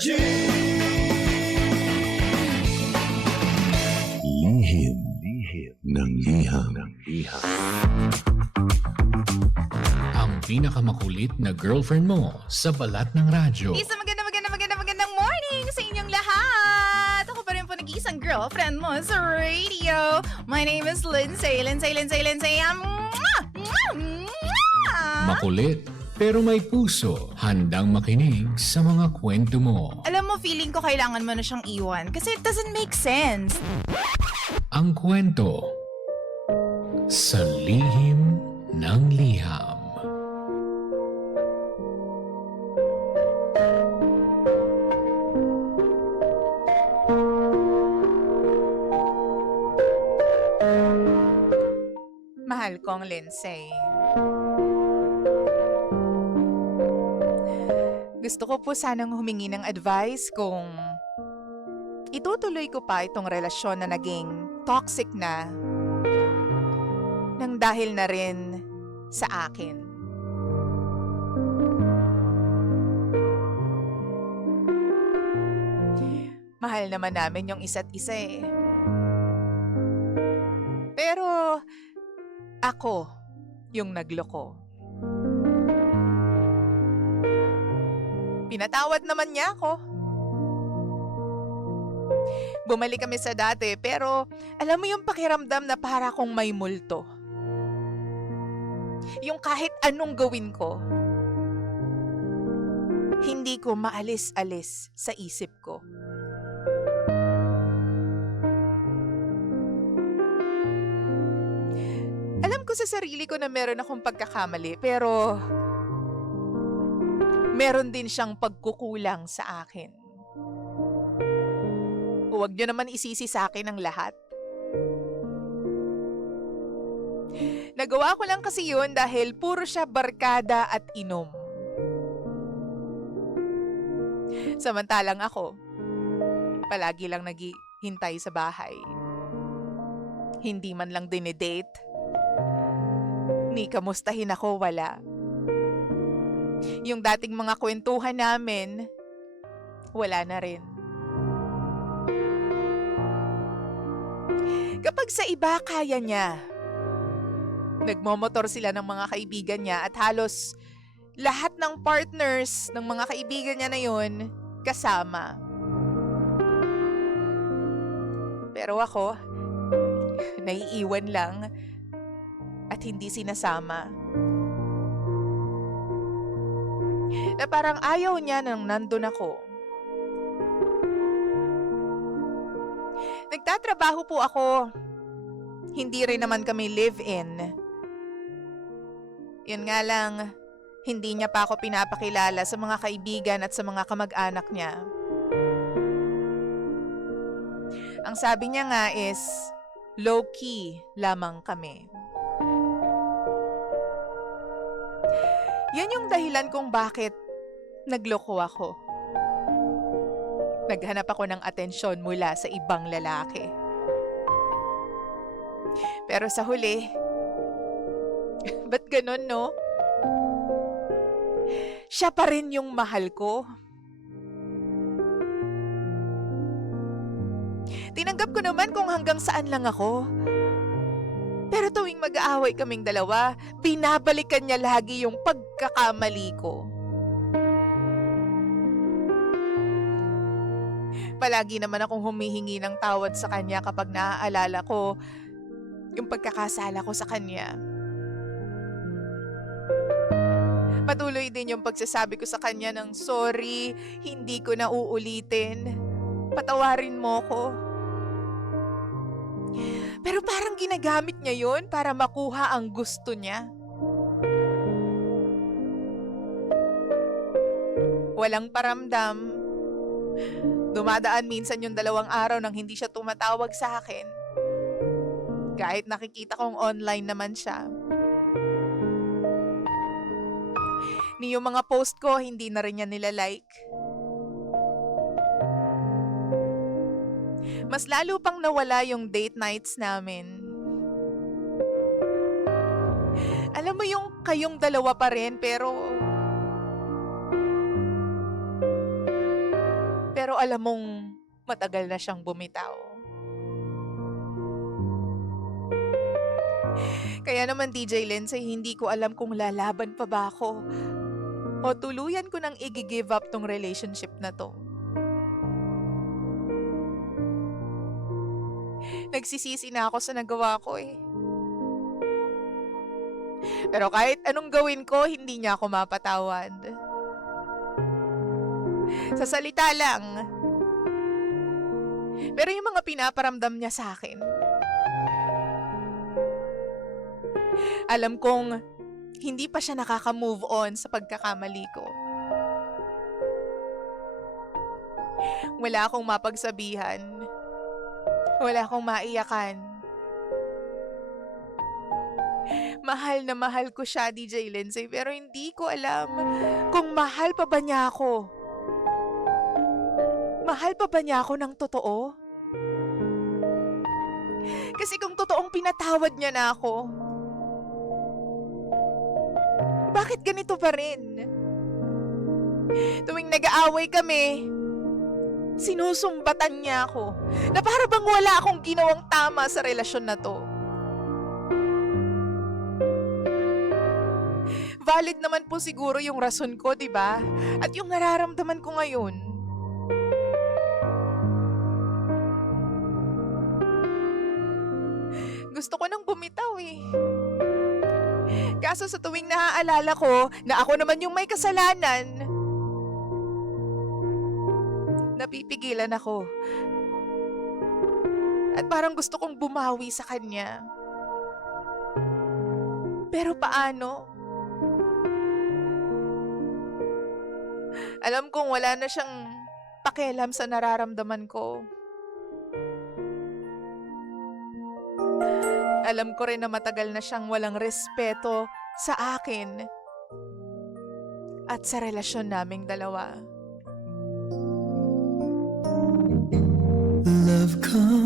Lihim ng liham. Ang pinakamakulit na girlfriend mo sa balat ng radyo. Isang magandang morning sa inyong lahat! Ako pa rin po nag-iisang girlfriend mo sa radio. My name is Lindsay. Makulit pero may puso, handang makinig sa mga kwento mo. Alam mo, feeling ko kailangan mo na siyang iwan kasi it doesn't make sense. Ang kwento sa lihim ng liham. Mahal kong Lindsay. Gusto ko po sanang humingi ng advice kung itutuloy ko pa itong relasyon na naging toxic na nang dahil na rin sa akin. Mahal naman namin yung isa't isa eh. Pero ako yung nagloko. Pinatawad naman niya ako. Bumalik kami sa dati pero alam mo yung pakiramdam na para akong may multo. Yung kahit anong gawin ko, hindi ko maalis-alis sa isip ko. Alam ko sa sarili ko na meron akong pagkakamali pero meron din siyang pagkukulang sa akin. Huwag niyo naman isisi sa akin ang lahat. Nagawa ko lang kasi yun dahil puro siya barkada at inom. Samantalang ako, palagi lang naghihintay sa bahay. Hindi man lang dinidate. Ni kamustahin ako, wala. Yung dating mga kwentuhan namin, wala na rin. Kapag sa iba kaya niya, nagmomotor sila ng mga kaibigan niya at halos lahat ng partners ng mga kaibigan niya na yun, kasama. Pero ako, naiiwan lang at hindi sinasama. Na parang ayaw niya nang nandun ako. Nagtatrabaho po ako. Hindi rin naman kami live-in. Yun nga lang, hindi niya pa ako pinapakilala sa mga kaibigan at sa mga kamag-anak niya. Ang sabi niya nga is, low-key lamang kami. Yan yung dahilan kung bakit nagloko ako. Naghanap ako ng atensyon mula sa ibang lalaki. Pero sa huli, ba't ganun, no? Siya pa rin yung mahal ko. Tinanggap ko naman kung hanggang saan lang ako. Pero tuwing mag-aaway kaming dalawa, binabalikan niya lagi yung pagkakamali ko. Palagi naman akong humihingi ng tawad sa kanya kapag naaalala ko yung pagkakasala ko sa kanya. Patuloy din yung pagsasabi ko sa kanya ng sorry, hindi ko na uulitin. Patawarin mo ko. Pero parang ginagamit niya yun para makuha ang gusto niya. Walang paramdam. Dumadaan minsan yung 2 araw nang hindi siya tumatawag sa akin. Kahit nakikita kong online naman siya. Ni yung mga post ko, hindi na rin niya nilalike. Mas lalo pang nawala yung date nights namin. Alam mo yung kayong dalawa pa rin pero Pero alam mong matagal na siyang bumitaw. Kaya naman DJ Lindsay, hindi ko alam kung lalaban pa ba ako o tuluyan ko nang i-give up tong relationship na to. Nagsisisi na ako sa nagawa ko eh. Pero kahit anong gawin ko, hindi niya ako mapatawad. Sa salita lang. Pero yung mga pinaparamdam niya sa akin, alam kong hindi pa siya nakaka-move on sa pagkakamali ko. Wala akong mapagsabihan. Wala akong maiyakan. Mahal na mahal ko siya, DJ Lindsay, pero hindi ko alam kung mahal pa ba niya ako. Mahal pa ba niya ako ng totoo? Kasi kung totoong pinatawad niya na ako, bakit ganito pa rin? Tuwing nag-aaway kami, sinusumbatan niya ako na para bang wala akong ginawang tama sa relasyon na to. Valid naman po siguro yung rason ko, di ba? At yung nararamdaman ko ngayon. Gusto ko nang bumitaw eh. Kaso sa tuwing naaalala ko na ako naman yung may kasalanan, napipigilan ako. At parang gusto kong bumawi sa kanya. Pero paano? Alam kong wala na siyang pakialam sa nararamdaman ko. Alam ko rin na matagal na siyang walang respeto sa akin at sa relasyon naming dalawa. Love comes